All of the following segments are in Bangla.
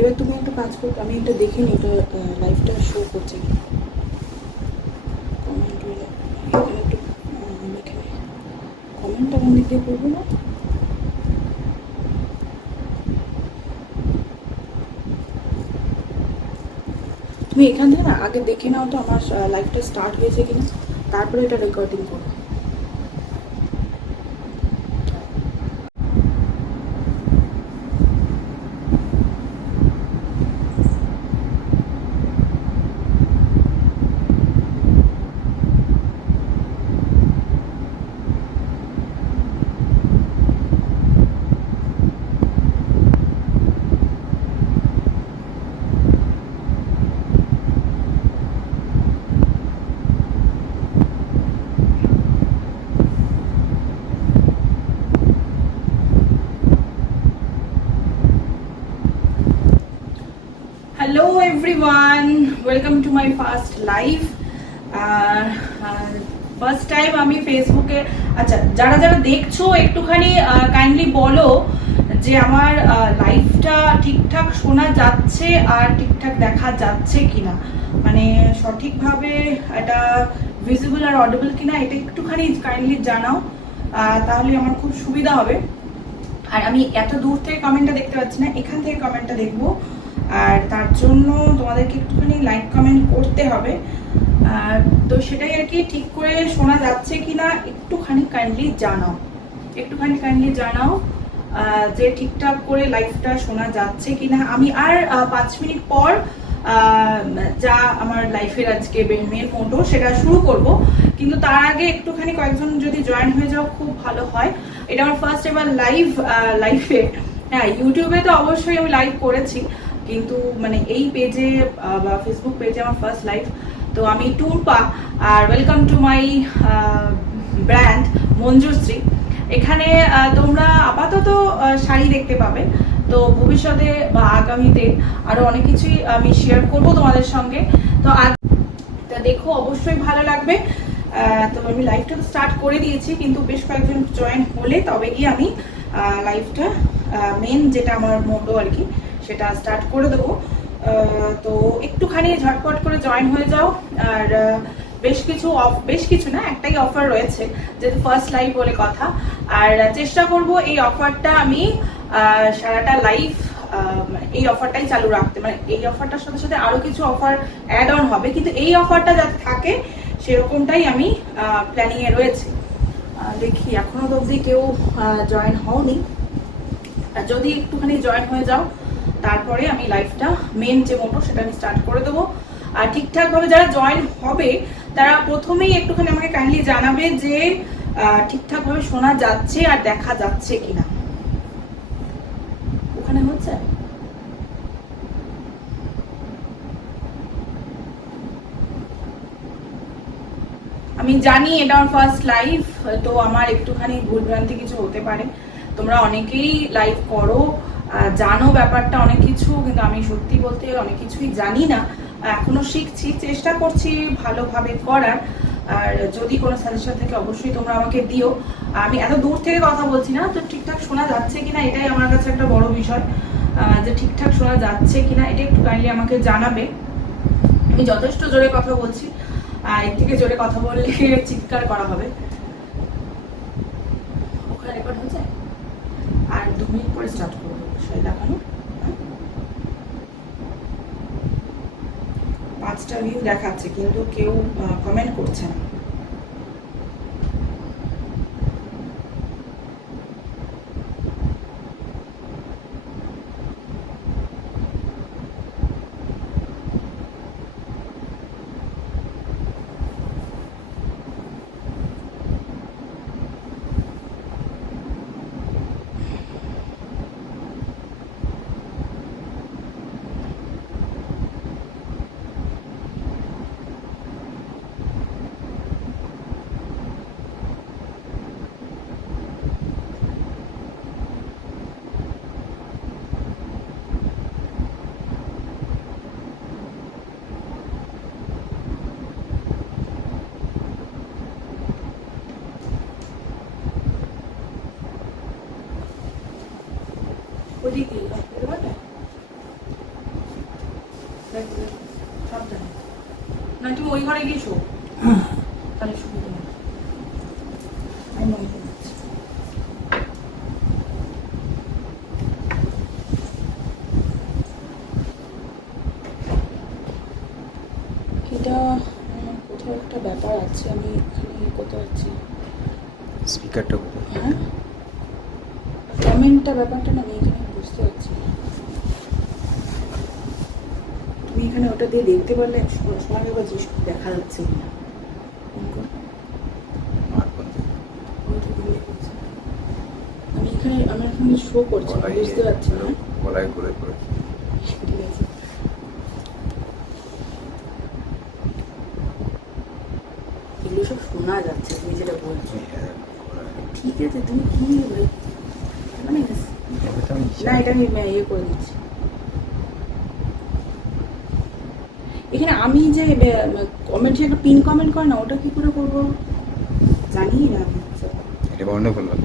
এবার তুমি একটা কাজ করো, আমি একটা দেখে নিই ওটা লাইভটা শো করছে কি। কমেন্ট এখানে একটু দেখে নিই, কমেন্টটা কোন দিক দিয়ে করবো না। তুমি এখান থেকে না আগে দেখে নাও তো আমার লাইভটা স্টার্ট হয়েছে কিনা, তারপরে এটা রেকর্ডিং করো। Hello everyone, welcome to my first live. First time আমি ফেসবুকে, আচ্ছা যারা যারা দেখছো একটুখানি কাইন্ডলি বলো যে আমার লাইভটা ঠিকঠাক শোনা যাচ্ছে আর ঠিকঠাক দেখা যাচ্ছে কিনা, মানে সঠিকভাবে এটা ভিজিবল আর অডিবল কিনা, এটা একটুখানি কাইন্ডলি জানাও, তাহলে আমার খুব সুবিধা হবে। আর আমি এত দূর থেকে কমেন্টটা দেখতে পাচ্ছি না, এখান থেকে কমেন্টটা দেখবো, আর তার জন্য তোমাদেরকে একটুখানি লাইক কমেন্ট করতে হবে। তো সেটাই আর কি, ঠিক করে শোনা যাচ্ছে কিনা একটুখানি কাইন্ডলি জানাও যে ঠিকঠাক করে লাইভটা শোনা যাচ্ছে কিনা। আমি আর 5 মিনিট পর যা আমার লাইফের আজকে মেন মোটো সেটা শুরু করব, কিন্তু তার আগে একটুখানি কয়েকজন যদি জয়েন হয়ে যাও খুব ভালো হয়। এটা আমার ফার্স্ট এবার লাইফে, হ্যাঁ ইউটিউবে তো অবশ্যই আমি লাইভ করেছি, কিন্তু মানে এই পেজে বা ফেসবুক পেজে আমার ফার্স্ট লাইভ। তো আমি টুম্পা, আর welcome to my brand Manjushree. এখানে তোমরা আপাতত শাড়ি দেখতে পাবে, তো ভবিষ্যতে বা আগামীতে আরো অনেক কিছুই আমি শেয়ার করব তোমাদের সঙ্গে। তো আজ দেখো অবশ্যই ভালো লাগবে। তো আমি লাইভটা তো স্টার্ট করে দিয়েছি, কিন্তু বেশ কয়েকজন জয়েন হলে তবে গিয়ে আমি লাইভটা মেন যেটা আমার মোটো আর কি সেটা স্টার্ট করে দেবো। তো একটুখানি ঝটপট করে জয়েন হয়ে যাও। আর বেশ কিছু না, একটাই অফার রয়েছে যেহেতু ফার্স্ট লাইভ বলে কথা, আর চেষ্টা করব এই অফারটা আমি সারাটা লাইভ এই অফারটাই চালু রাখতে, মানে এই অফারটার সাথে সাথে আরো কিছু অফার অ্যাড অন হবে, কিন্তু এই অফারটা যাতে থাকে সেরকমটাই আমি প্ল্যানিং এ রয়েছে। দেখি এখনো তো অবধি কেউ জয়েন হওনি, যদি একটুখানি জয়েন হয়ে যাও তারপরে আমি লাইভটা মেন যে মোটো সেটা আমি স্টার্ট করে দেবো। আর ঠিকঠাক ভাবে যারা জয়েন হবে তারা প্রথমেই একটুখানি আমাকে কাইন্ডলি জানাবে যে ঠিকঠাক ভাবে শোনা যাচ্ছে আর দেখা যাচ্ছে কিনা। ওখানে হচ্ছে আমি জানি এটা আমার ফার্স্ট লাইভ, তো আমার একটুখানি ভুলভ্রান্তি কিছু হতে পারে। তোমরা অনেকেই লাইভ করো, জানো ব্যাপারটা অনেক কিছু, কিন্তু আমি সত্যি বলতে অনেক কিছুই জানি না, এখনো শিখছি, চেষ্টা করছি ভালোভাবে করার। আর যদি কোনো সাজেশন থাকে অবশ্যই তোমরা আমাকে দিও। আমি এত দূর থেকে কথা বলছি না, তো ঠিকঠাক শোনা যাচ্ছে কিনা এটাই আমার কাছে একটা বড় বিষয়, যে ঠিকঠাক শোনা যাচ্ছে কিনা এটা একটু কাইন্ডলি আমাকে জানাবে। আমি যথেষ্ট জোরে কথা বলছি, এর থেকে জোরে কথা বললে চিৎকার করা হবে। ওখানে রেকর্ড হচ্ছে, আর 2 মিনিট পরে স্টার্ট করবো বিষয় দেখানো। 5টা ভিউ দেখাচ্ছে কিন্তু কেউ কমেন্ট করছে না। ওদিকে ওই ঘরে গিয়ে শো, তাহলে সুবিধা হবে। আমি মনে করছি এটা কোথাও একটা ব্যাপার আছে, আমি এখানে কোথাও আছি স্পিকারটা কোথায়? হ্যাঁ কমেন্টটা ব্যাপারটা না আমি এখানে বুঝতে পারছি না। তুমি এখানে ওটা দিয়ে দেখতে পারলে সময় এবার জিনিস দেখা যাচ্ছে কিনা। আমি এখানে আমার এখানে শো করছি, বুঝতে পারছি না। গলায় করে করে ঠিক আছে, এগুলো সব শোনা যাচ্ছে তুমি যেটা বলছো। ঠিক আছে, তুমি কি মানে না এটা আমি ইয়ে করে দিচ্ছি। এখানে আমি যে কমেন্ট একটা পিন কমেন্ট করে না, ওটা কি করে করবো জানি না। এটা বন্ধ করলাম।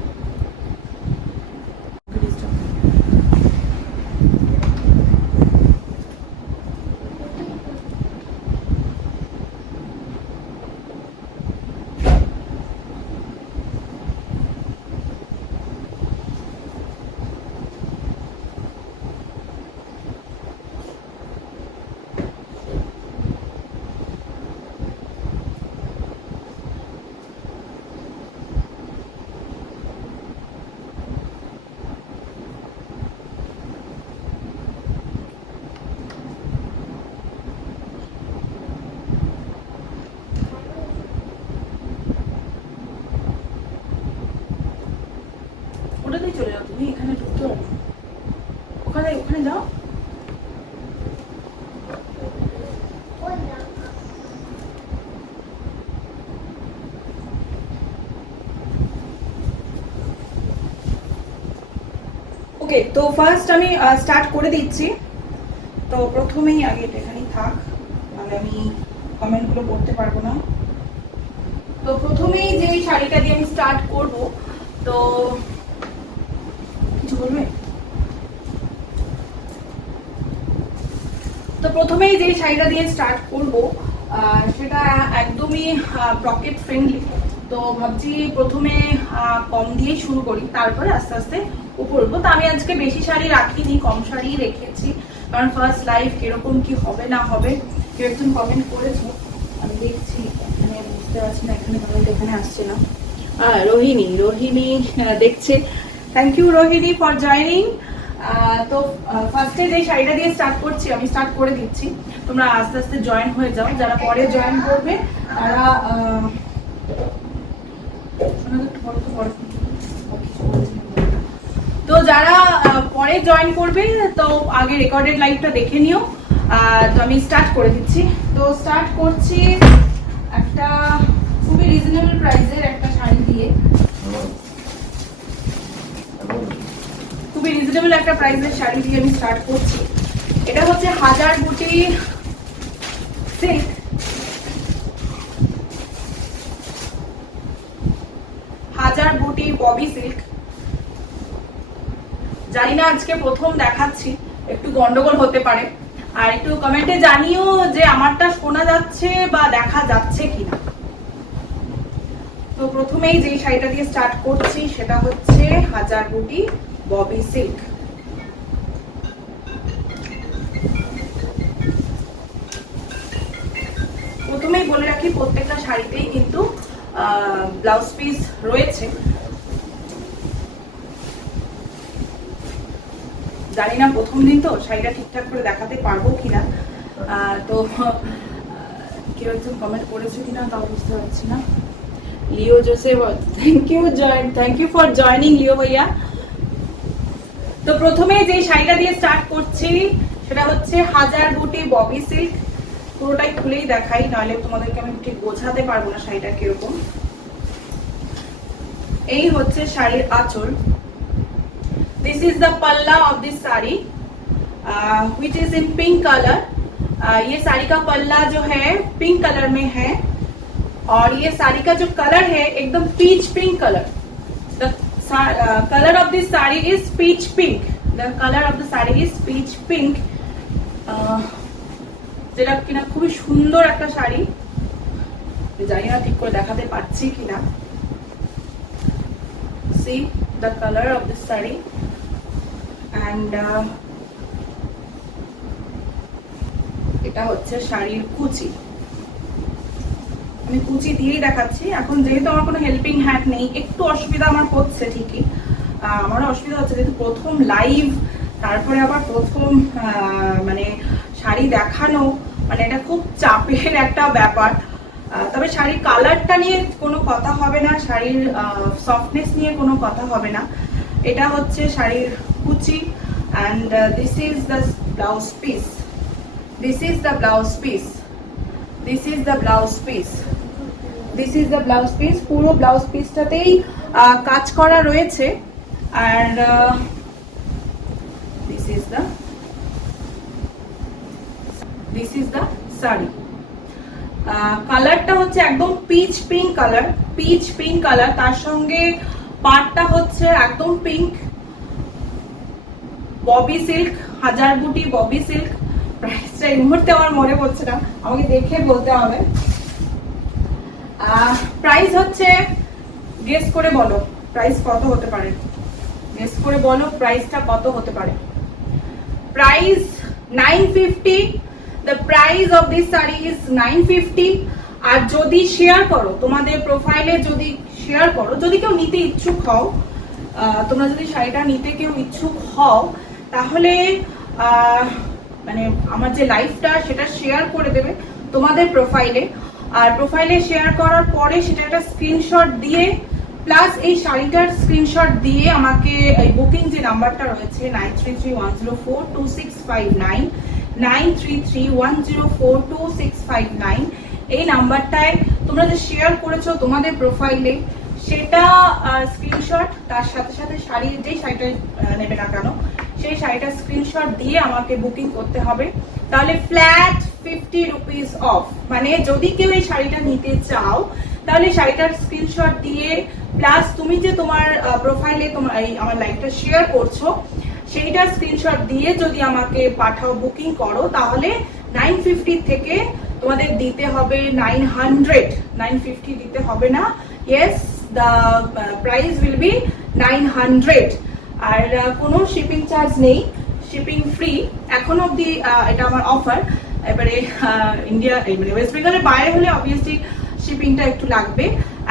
ওটাতেই চলে যাও, তুমি এখানে ঢুকতে পারো, ওখানে ওখানে যাও। ওকে, তো ফার্স্ট আমি স্টার্ট করে দিচ্ছি। তো প্রথমেই আগে এটা এখানেই থাক, নাহলে আমি কমেন্টগুলো পড়তে পারবো না। তো প্রথমেই যে শাড়িটা দিয়ে আমি স্টার্ট করব, তো কিছু বলবে? তো প্রথমেই যে শাড়িটা দিয়ে স্টার্ট করব সেটা একদমই পকেট ফ্রেন্ডলি। তো ভাবছি প্রথমে কম দিয়ে শুরু করি, তারপরে আস্তে আস্তে উপর উঠবো। তো আমি আজকে বেশি শাড়ি রাখিনি, কম শাড়ি রেখেছি, কারণ ফার্স্ট লাইফ কিরকম কি হবে না হবে। কেউ একজন কমেন্ট করেছো, আমি দেখছি এখানে, বুঝতে পারছি না এখানে কমেন্ট, এখানে আসছে না। রোহিণী দেখছে, thank you Rohini for joining. তো ফার্স্টে যে শাড়িটা দিয়ে স্টার্ট করছি, আমি স্টার্ট করে দিচ্ছি, তোমরা আস্তে আস্তে জয়েন হয়ে যাও। যারা পরে জয়েন করবে তারা তো যারা পরে জয়েন করবে তো আগে রেকর্ডেড লাইভটা দেখে নিও। তো আমি স্টার্ট করে দিচ্ছি। তো স্টার্ট করছি একটা খুবই রিজনেবল প্রাইসের একটা শাড়ি দিয়ে, খুবই রিজনেবল একটা প্রাইসের শাড়ি দিয়ে আমি স্টার্ট করছি। এটা হচ্ছে হাজার বুটি সিল্ক, হাজার বুটি ববি সিল্ক। জানি না আজকে প্রথম দেখাচ্ছি, একটু গন্ডগোল হতে পারে, আর একটু কমেন্টে জানিও যে আমারটা শোনা যাচ্ছে বা দেখা যাচ্ছে কিনা। তো প্রথমেই যে শাড়িটা দিয়ে স্টার্ট করছি সেটা হচ্ছে হাজার বুটি ববি সিল্ক। প্রথমেই বলে রাখি প্রত্যেকটা শাড়িতেই কিন্তু ব্লাউজ পিস রয়েছে। জানি না প্রথম দিন তো শাড়িটা ঠিকঠাক করে দেখাতে পারবো কিনা। তো কেউ একজন কমেন্ট করেছে কিনা তাও বুঝতে পারছি না। Leo Joseph, thank you for joining Leo ভাইয়া। তো প্রথমে যে শাড়িটা দিয়ে স্টার্ট করছি সেটা হচ্ছে হাজার বুটি ববি সিল্ক। পুরোটাই খুলেই দেখাই, নাহলে তোমাদেরকে আমি ঠিক বোঝাতে পারবো না শাড়িটা কিরকম। এই হচ্ছে শাড়ির আঁচল। This is the palla of this sari, which is in pink color. ये साड़ी का पल्ला जो है पिंक कलर में है, और ये साड़ी का जो कलर है एकदम peach pink colour. The color of this sari is peach pink. The color of the sari is peach pink. যেটা কিনা খুবই সুন্দর একটা শাড়ি। জানি না ঠিক করে দেখাতে পারছি কিনা। See the color of this saree and এটা হচ্ছে শাড়ির কুচি। আমি কুচি দিয়েই দেখাচ্ছি। এখন যেহেতু আমার কোনো হেল্পিং হ্যান্ড নেই, একটু অসুবিধা আমার হচ্ছে ঠিকই, আমারও অসুবিধা হচ্ছে যেহেতু প্রথম লাইভ, তারপরে আবার প্রথম মানে শাড়ি দেখানো, মানে এটা খুব চাপের একটা ব্যাপার। তবে শাড়ির কালারটা নিয়ে কোনো কথা হবে না, শাড়ির সফটনেস নিয়ে কোনো কথা হবে না। এটা হচ্ছে শাড়ির কুচি and this is the blouse piece. This is the blouse piece. This is the blouse piece. This is the blouse piece. পুরো ব্লাউজ পিসটাতেই কাজ করা রয়েছে। আর this is the শাড়ি। কালারটা হচ্ছে একদম pitch pink colour, pitch pink colour. তার সঙ্গে পাড়টা হচ্ছে একদম পিঙ্ক, ববি সিল্ক, হাজার বুটি ববি সিল্ক। প্রাইসটা এই মুহূর্তে আমার মনে পড়ছে না, আমাকে দেখে বলতে হবে। প্রাইস হচ্ছে, গেস করে বলো প্রাইস কত হতে পারে, গেস করে বলো প্রাইসটা কত হতে পারে। Price 950। The price of this saree is 950। আর যদি শেয়ার করো, তোমাদের প্রোফাইলে যদি শেয়ার করো, যদি কেউ নিতে ইচ্ছুক হও, তোমরা যদি শাড়িটা নিতে কেউ ইচ্ছুক হও, তাহলে মানে আমার যে লাইভটা সেটা শেয়ার করে দেবে তোমাদের প্রোফাইলে। আর প্রোফাইলে শেয়ার করার পরে সেটা একটা স্ক্রিনশট দিয়ে, প্লাস এই শাড়িটার স্ক্রিনশট দিয়ে আমাকে এই বুকিং যে নাম্বারটা রয়েছে 9331042659, 9331042659, এই নাম্বারটায় তোমরা যে শেয়ার করেছো তোমাদের প্রোফাইলে সেটা স্ক্রিনশট, তার সাথে সাথে শাড়ির যেই শাড়িটা নেবে না কেন সেই শাড়িটার স্ক্রিনশট দিয়ে আমাকে বুকিং করতে হবে। তাহলে ফ্ল্যাট 50 রুপিস অফ। মানে যদি কেউ এই শাড়িটা নিতে চাও তাহলে শাড়িটার স্ক্রিনশট দিয়ে, প্লাস তুমি যে তোমার প্রোফাইলে তোমার এই আমার লাইভটা শেয়ার করছো সেইটার স্ক্রিনশট দিয়ে যদি আমাকে পাঠাও, বুকিং করো, তাহলে 950 থেকে তোমাদের দিতে হবে 900। 950 দিতে হবে না। Yes, the price will be 900। আর কোনো শিপিং চার্জ নেই, শিপিং ফ্রি এখন অবধি। এটা আমার অফার। এবারে ইন্ডিয়া মানে ওয়েস্ট বেঙ্গলের বাইরে হলে অবভিয়াসলি শিপিংটা একটু লাগবে,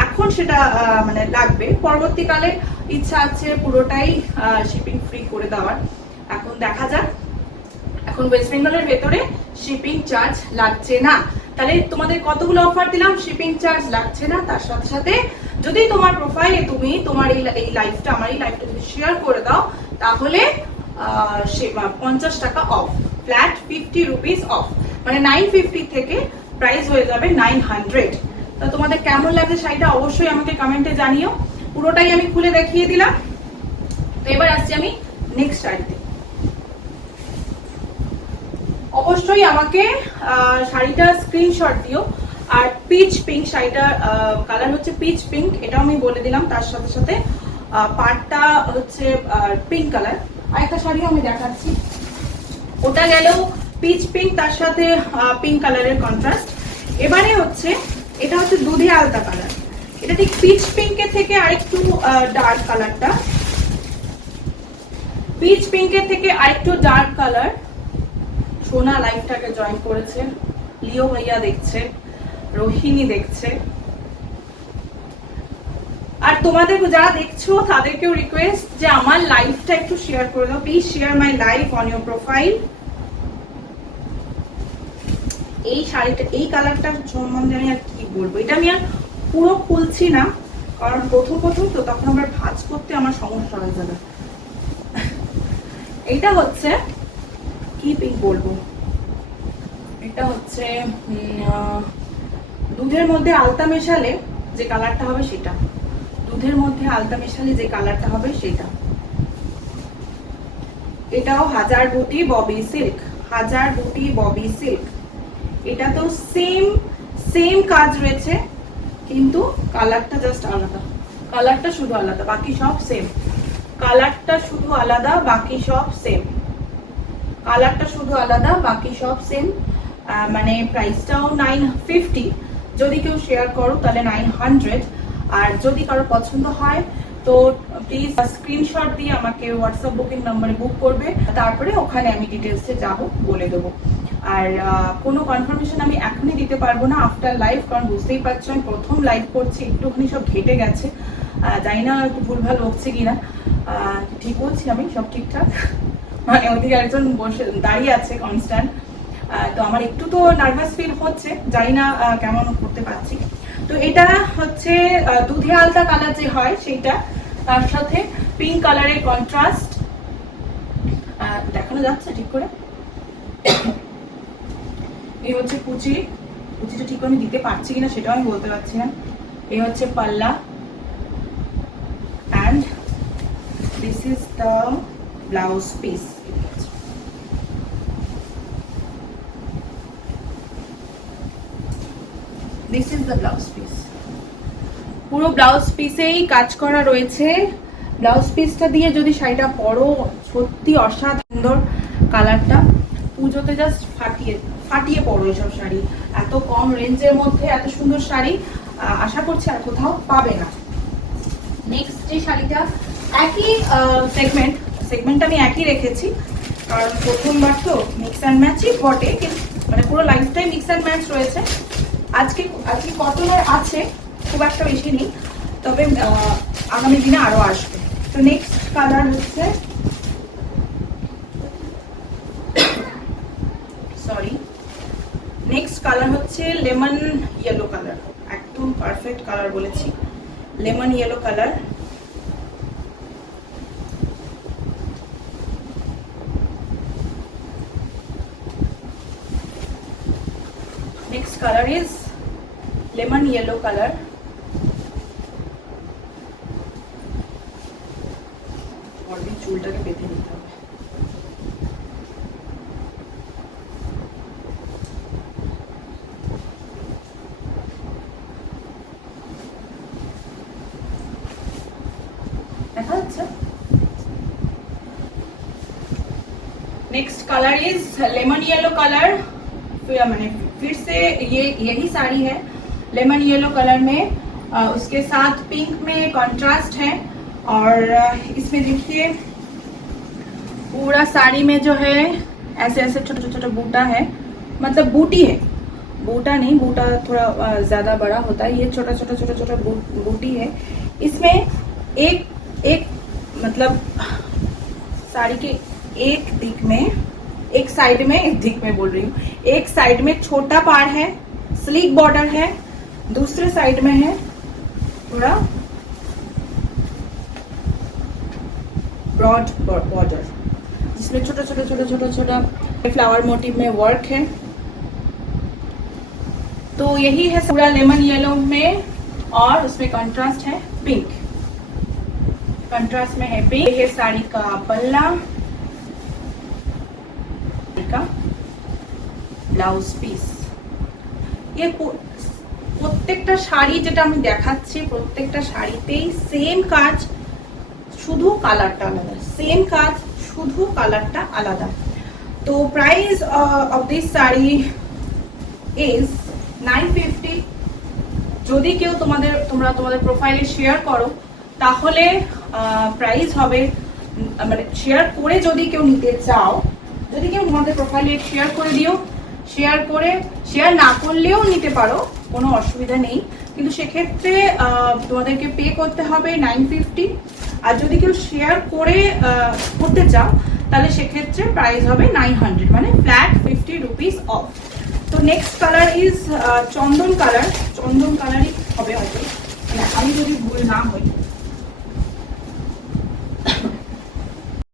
এখন সেটা মানে লাগবে। পরবর্তীকালে ইচ্ছা আছে পুরোটাই শিপিং ফ্রি করে দেওয়ার। এখন দেখা যাক। এখন ওয়েস্ট বেঙ্গলের ভেতরে শিপিং চার্জ লাগছে না। তাহলে তোমাদের কতগুলো অফার দিলাম, শিপিং চার্জ লাগছে না। তার সাথে সাথে যদি তোমার প্রোফাইলে তুমি তোমার এই লাইভটা, আমার এই লাইভটা যদি শেয়ার করে দাও, তাহলে 50 টাকা অফ, ফ্ল্যাট 50 রুপিস অফ। মানে 950 থেকে প্রাইস হয়ে যাবে 900। তা তোমাদের কেমন লাগছে শাড়িটা অবশ্যই আমাকে কমেন্টে জানিও। পুরোটাই আমি খুলে দেখিয়ে দিলাম। তো এবার আসছি আমি নেক্সট শাড়িতে। অবশ্যই আমাকে শাড়িটা স্ক্রিনশট দিও। আর পিচ পিঙ্ক শাড়িটার কালার হচ্ছে পিচ পিঙ্ক, এটাও আমি বলে দিলাম। তার সাথে সাথে পাড়টা হচ্ছে পিঙ্ক কালার। আর একটা শাড়িও আমি দেখাচ্ছি, ওটা গেলেও পিচ পিঙ্ক, তার সাথে পিঙ্ক কালারের কন্ট্রাস্ট। এবারে হচ্ছে এটা হচ্ছে দুধে আলতা কালার। এটা ঠিক পিচ পিঙ্কের থেকে আরেকটু ডার্ক কালারটা, পিচ পিঙ্কের থেকে আরেকটু ডার্ক কালার। সোনা লাইফটাকে জয়েন করেছে, লিও ভাইয়া দেখছে, রোহিণী দেখছে। আর তোমাদের যারা দেখছো তাদেরকেও রিকোয়েস্ট যে আমার লাইভটা একটু শেয়ার করে দাও, please share my live on your profile. এই শাড়িটা, এই কালারটা সম্বন্ধে আমি আর কি বলবো, এটা আমি আর পুরো খুলছি না, কারণ প্রথম তো তখন আবার ভাঁজ করতে আমার সমস্যা হয়ে যাবে। এইটা হচ্ছে কি পিঙ্ক বলবো, এটা হচ্ছে দুধের মধ্যে আলতা মেশালে যে কালারটা হবে সেটা, দুধের মধ্যে আলতা মেশালে যে কালারটা হবে সেটা। এটাও হাজার বুটি ববি সিল্ক, হাজার বুটি ববি সিল্ক। এটা তো সেম কাজ রয়েছে, কিন্তু কালারটা জাস্ট আলাদা, কালারটা শুধু আলাদা, বাকি সব সেম। কালারটা শুধু আলাদা, বাকি সব সেম। কালারটা শুধু আলাদা, বাকি সব সেম। মানে প্রাইসটাও 950, যদি কেউ শেয়ার করো তাহলে 900। আর যদি কারো পছন্দ হয় তো প্লিজ স্ক্রিনশট দিয়ে আমাকে হোয়াটসঅ্যাপ বুকিং নাম্বারে বুক করবে, তারপরে ওখানে আমি ডিটেলসে যাব বলে দেবো। আর কোনো কনফার্মেশন আমি এখনই দিতে পারবো না আফটার লাইভ, কারণ বুঝতেই পারছো আমি প্রথম লাইভ করছি, একটুখানি সব ঘেটে গেছে, জানি না একটু ভুলভাল হচ্ছে কিনা। ঠিক বলছি আমি, সব ঠিকঠাক? মানে ওদিকে একজন বসে দাঁড়িয়ে আছে কনস্ট্যান্ট, তো আমার একটু তো নার্ভাস ফিল হচ্ছে, জানি না কেমন করতে পারছি। তো এটা হচ্ছে দুধে আলতা কালার যে হয় সেইটা, তার সাথে পিঙ্ক কালারের কন্ট্রাস্ট। দেখানো যাচ্ছে ঠিক করে? এই হচ্ছে কুচিটা ঠিক করে আমি দিতে পারছি কিনা সেটাও আমি বলতে পারছি না। এই হচ্ছে পাল্লা, and this is the blouse piece. This is the blouse piece. পুরো ব্লাউজ পিসেই কাজ করা রয়েছে। ব্লাউজ পিসটা দিয়ে যদি শাড়িটা পরো, সত্যি অসাধারণ কালারটা। পুজোতে জাস্ট ফাটিয়ে পরো এসব শাড়ি। এত কম রেঞ্জের মধ্যে এত সুন্দর শাড়ি আশা করছি আর কোথাও পাবে না। নেক্সট যে শাড়িটা একই সেগমেন্ট আমি একই রেখেছি, কারণ প্রথমবার তো মিক্স অ্যান্ড ম্যাচই বটে, কিন্তু মানে পুরো লাইফটাই মিক্স অ্যান্ড ম্যাচ রয়েছে। আজকে কটনের আছে, খুব একটা বেশি নেই, তবে আগামী দিনে আরো আসবে। তো নেক্সট কালার হচ্ছে লেমন ইয়েলো কালার। একদম পারফেক্ট কালার বলেছি, lemon yellow colour. Next color is lemon yellow color. और भी चूलटाके बेঁধে নিতে হবে। দেখা যাচ্ছে? Next color is lemon yellow color. फिर से यही साड़ी है लेमन येलो कलर में, उसके साथ पिंक में कंट्रास्ट है। और इसमें देखिए पूरा साड़ी में जो है ऐसे ऐसे छोटे छोटे बूटा है, मतलब बूटी है, बूटा नहीं, बूटा थोड़ा ज्यादा बड़ा होता है, ये छोटा छोटा बूटी है। इसमें एक मतलब साड़ी के एक दिक में, एक साइड में बोल रही हूँ, एक साइड में छोटा पार है, स्लीक बॉर्डर है, दूसरे साइड में है थोड़ा ब्रॉड बॉर्डर, जिसमें छोटा फ्लावर मोटिव में वर्क है। तो यही है पूरा लेमन येलो में, और उसमें कंट्रास्ट है पिंक, कंट्रास्ट में है पिंक। ये साड़ी का पल्ला, का ব্লাউজ পিস। ये প্রত্যেকটা শাড়ি যেটা আমি দেখাচ্ছি, প্রত্যেকটা শাড়িতেই সেম কাজ, শুধু কালারটা আলাদা, সেম কাজ শুধু কালারটা আলাদা। তো price of this sari is 950। যদি কেউ তোমরা তোমাদের প্রোফাইলে শেয়ার করো তাহলে প্রাইস হবে, মানে শেয়ার করে যদি কেউ নিতে চাও, যদি কেউ তোমাদের প্রোফাইলে শেয়ার করে দিও, শেয়ার না করলেও নিতে পারো, কোনো অসুবিধা নেই, কিন্তু সেক্ষেত্রে তোমাদেরকে পে করতে হবে 950। আর যদি কেউ শেয়ার করতে চাও তাহলে সেক্ষেত্রে প্রাইস হবে 900, মানে ফ্ল্যাট 50 রুপিস অফ। তো নেক্সট কালার ইজ চন্দন কালারই হবে হয়তো, আমি যদি ভুল না হই।